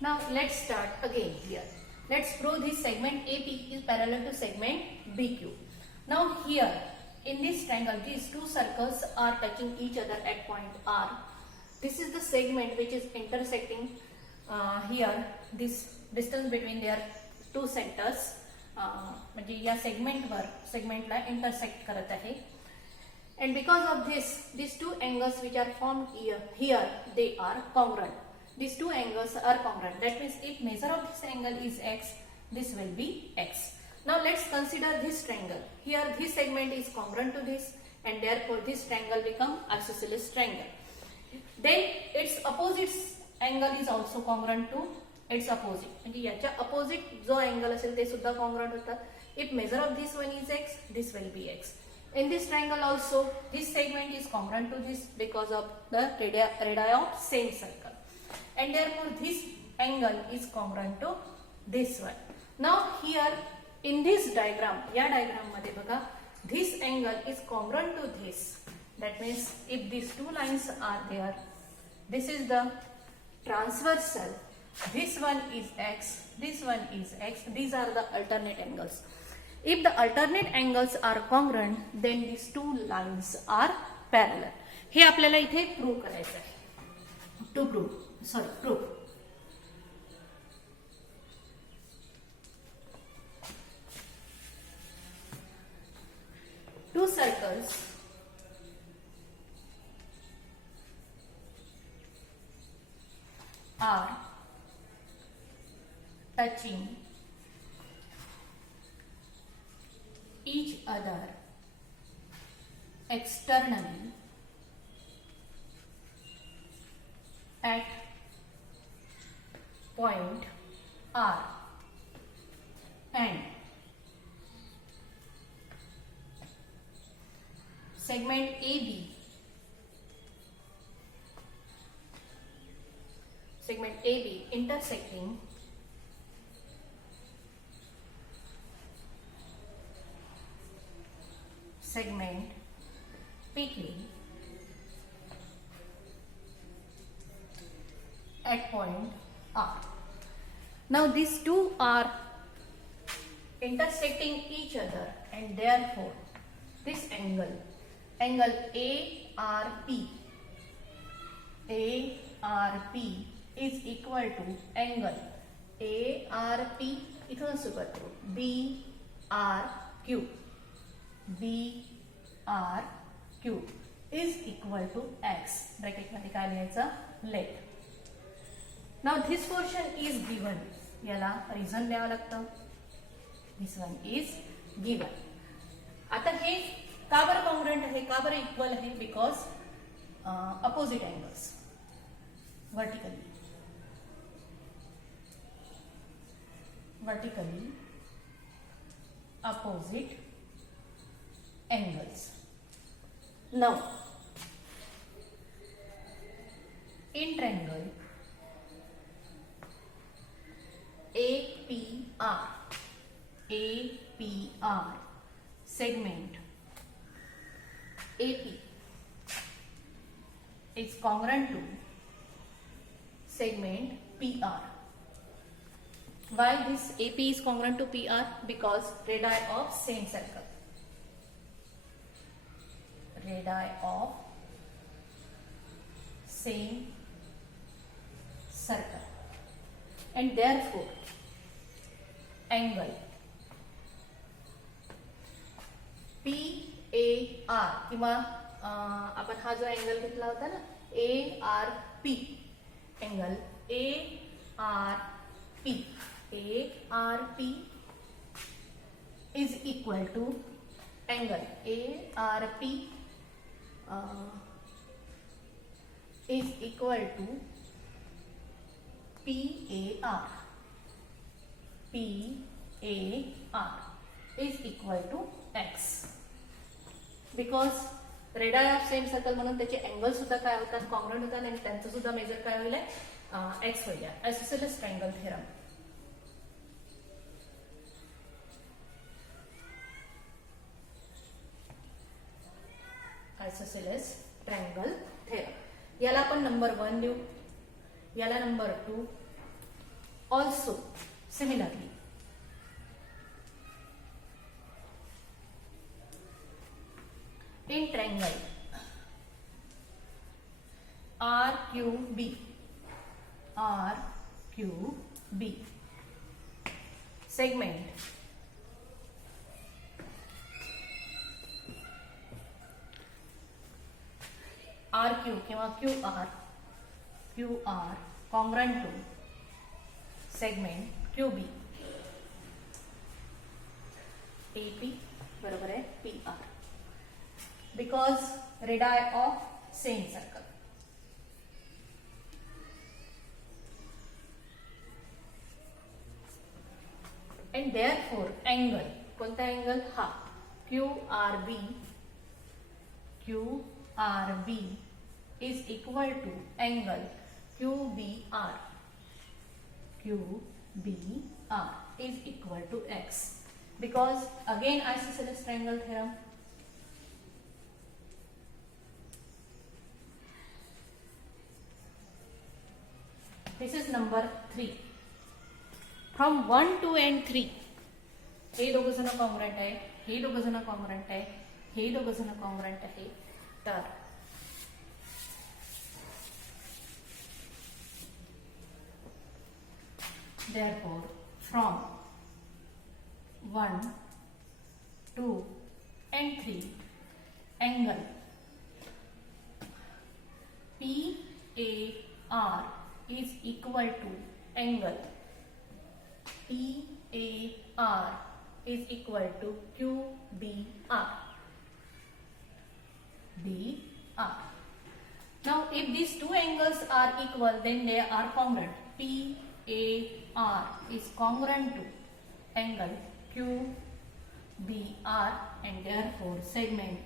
Now let's start again here. Let's prove this segment AP is parallel to segment BQ. Now here in this triangle, these two circles are touching each other at point R. This is the segment which is intersecting here. This distance between their two centers म्हणजे या segmentला intersect करत आहे. And because of this, these two angles which are formed here they are congruent. These two angles are congruent. That means if measure of this angle is x, this will be x. Now let's consider this triangle. Here this segment is congruent to this, and therefore this triangle become isosceles triangle. Then its opposite angle is also congruent to its opposite. म्हणजे याच्या opposite जो angle असेल ते सुद्धा congruent होतात. If measure of this one is x, this will be x. In this triangle also, this segment is congruent to this because of the radii of same circle, and therefore this angle is congruent to this one. Now here in this diagram, या diagram मध्ये बघा, this angle is congruent to this. That means if these two lines are there, this is the transversal, this one is x, this one is x, these are the alternate angles. If the alternate angles are congruent, then these two lines are parallel. हे आपल्याला इथे prove करायचं आहे. Prove two circles are touching each other externally at point R, and segment AB intersecting segment PQ at point R. Now these two are intersecting each other, and therefore this angle ARP is equal to angle ARP इथून सुरुवात करू BRQ is equal to x. Bracket मध्ये काय लिहायचं? Let. Now this portion is given. याला reason द्यावं लागतं. This one is given. आता हे का बरं कॉन्ग्रुएंट आहे, का बरं इक्वल आहे? Because opposite angles vertically opposite angles. Now in triangle APR segment AP is congruent to segment PR. Why this AP is congruent to PR? Because radii of same circle. Radii of same circle. And therefore angle PAR किंवा आपण हा जो angle घेतला होता ना ARP, angle ARP is equal to angle ARP is equal to PAR is equal to x. Because radii of same circle म्हणून त्याचे angle सुद्धा काय होतात? कॉन्ग्रुएंट होतात, आणि त्यांचं सुद्धा मेजर काय होईल? एक्स होईल. Isosceles triangle theorem. Isosceles triangle theorem. याला आपण नंबर 1 लिहू, याला number 2, Also, similarly, in triangle RQB, RQB segment RQ किंवा QR congruent to segment QB, AP बरोबर आहे PR, because radii of same circle. And therefore angle, कोणता angle हा QRB is equal to angle QBR is equal to X, because again isosceles triangle theorem. This is number 3. From 1, 2 and 3 हे दोघं जण congruent आहे, हे दोघं जण congruent आहे, हे दोघं जण कॉंग्रंट आहे. तर therefore from 1, 2 and 3 angle PAR is equal to angle PAR is equal to QBR. Now if these two angles are equal, then they are congruent. PAR is congruent to angle QBR, and therefore segment,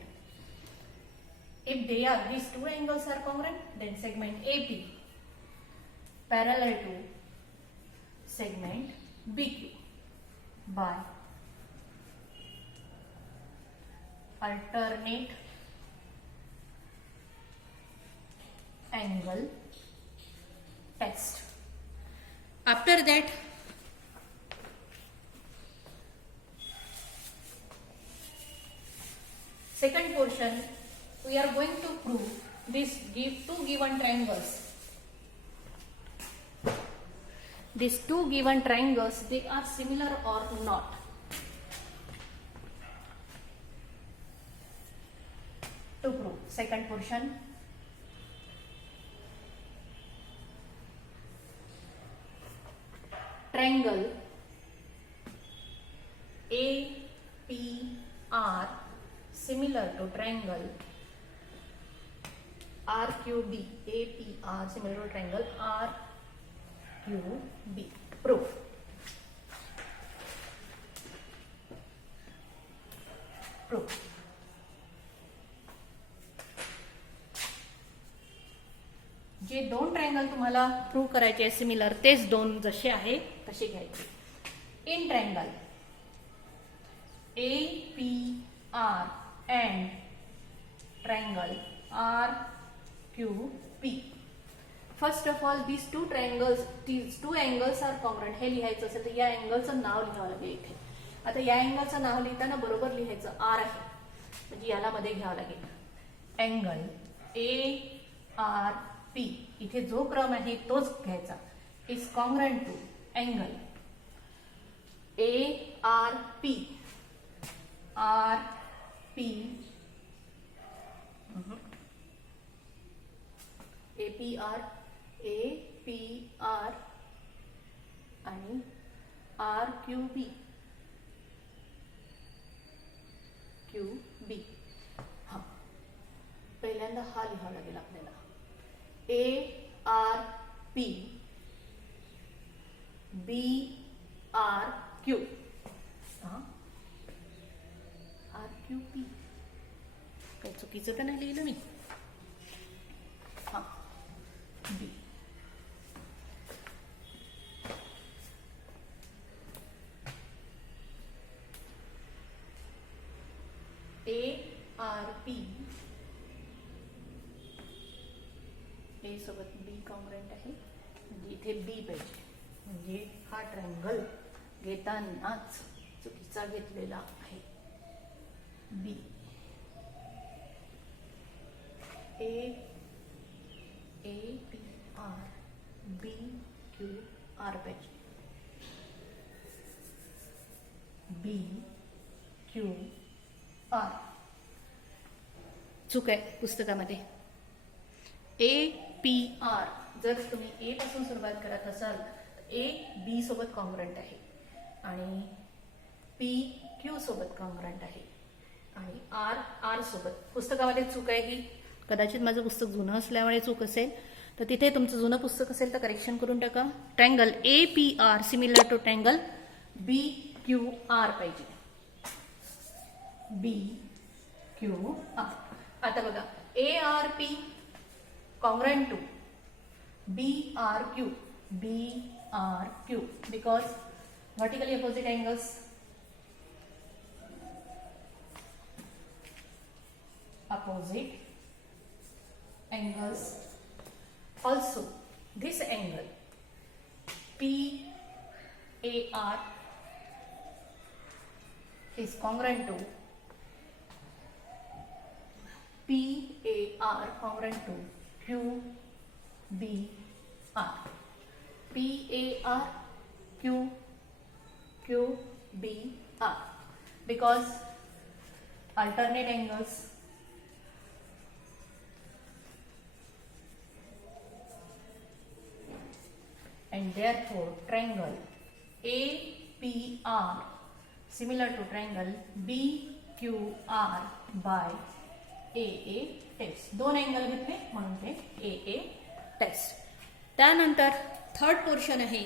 if these two angles are congruent, then segment AP parallel to segment BQ by alternate angle test. After that, second portion, we are going to prove these two given triangles. These two given triangles, they are similar or not. To prove, second portion, triangle APR similar to triangle RQB. APR similar to triangle RQB. Proof. जे दोन triangle तुम्हाला prove करायचे आहे similar, तेच दोन जसे आहे तसे घ्यायचे. In triangle APR and triangle RQP. First of all, these two angles are congruent. हे लिहायचं असेल तर या अँगलचं नाव लिहावं लागेल इथे. आता या अँगलचं नाव लिहिताना बरोबर लिहायचं R आहे, म्हणजे याला मध्ये घ्यावं लागेल. अँगल ARP, इथे जो क्रम आहे तोच घ्यायचा. Is congruent to angle ARP APR आणि RQB हा पहिल्यांदा हा लिहावा लागेल आपल्याला. ARP BRQ RQP. काही चुकीचं तर नाही लिहिलं मी. हा B ARP A सोबत B कॉंग्रंट आहे, म्हणजे इथे B पाहिजे. म्हणजे हा ट्रायंगल घेतानाच चुकीचा घेतलेला आहे. B A P R B Q R पाहिजे. बी क्यू आर चूक आहे पुस्तकामध्ये. ए पी आर जर तुम्ही ए पासून सुरुवात करत असाल तर ए बी सोबत कॉन्ग्रंट आहे आणि पी क्यू सोबत कॉन्ग्रंट आहे आणि आर आर सोबत. पुस्तकामध्ये चूक आहे ही. कदाचित माझं पुस्तक जुनं असल्यामुळे चूक असेल, तर तिथे तुमचं जुनं पुस्तक असेल तर करेक्शन करून टाका. Triangle A P R similar to triangle B Q R पाहिजे. B Q R. आता बघा A R P congruent to B R Q. B R Q because vertically opposite angles. Opposite angles. Also, this angle PAR is congruent to PAR congruent to QBR. PAR QBR because alternate angles. And therefore triangle APR similar to triangle BQR by AA test. दोन angle घेतले म्हणून ते AA test. त्यानंतर third portion आहे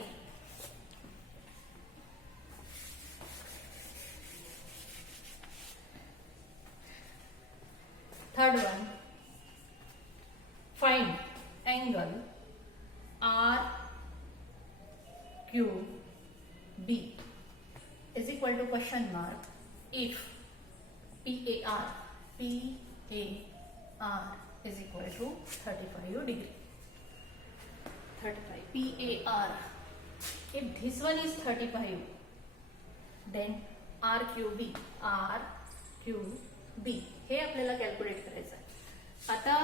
third one. Find angle RQB is equal to question mark if PAR is equal to 35 degree. 35 PAR. If this one is 35, then RQB हे आपल्याला calculate करायचं आहे. आता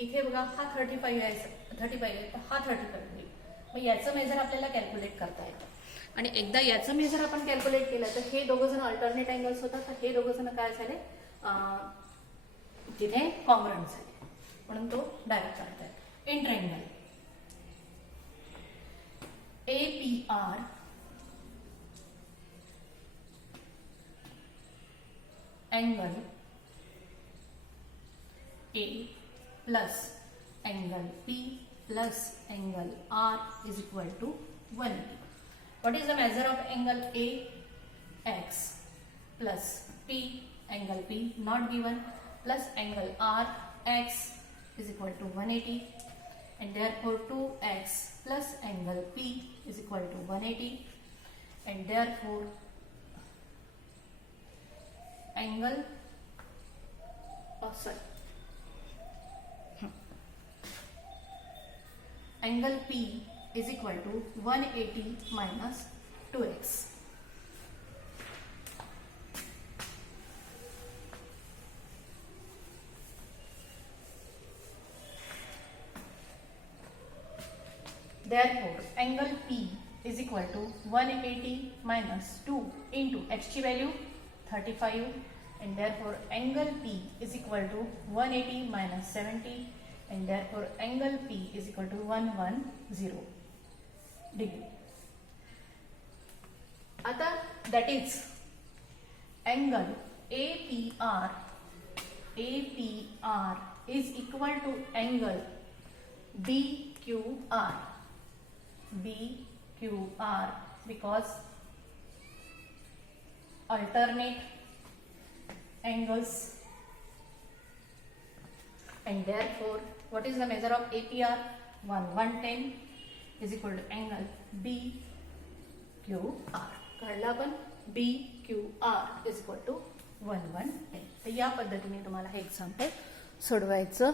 इथे बघा हा 35 आहे, 35 आहे तर हा 35 होईल. मग याचं मेजर आपल्याला कॅल्क्युलेट करता येतं आणि एकदा याचं मेजर आपण कॅल्क्युलेट केलं तर हे दोघं जण अल्टरनेट अँगल्स होतात, तर हे दोघं जण काय झाले तिथे कॉन्ग्रंट झाले म्हणून तो डायरेक्ट करता येतो. In triangle APR angle A plus angle P plus angle R is equal to 180. What is the measure of angle A? X plus P angle P not given plus angle R X is equal to 180 and therefore 2x plus angle P is equal to 180 and therefore angle angle P is equal to 180 minus 2x. Therefore angle P is equal to 180 minus 2 into x ची value 35 and therefore angle P is equal to 180 minus 70 and therefore angle P is equal to 110 degree. आता that is angle APR is equal to angle BQR because alternate angles and therefore what is the measure of APR? 110 is equal to angle BQR. कळलं आपण BQR is equal to 110. तर या पद्धतीने तुम्हाला हे example सोडवायचं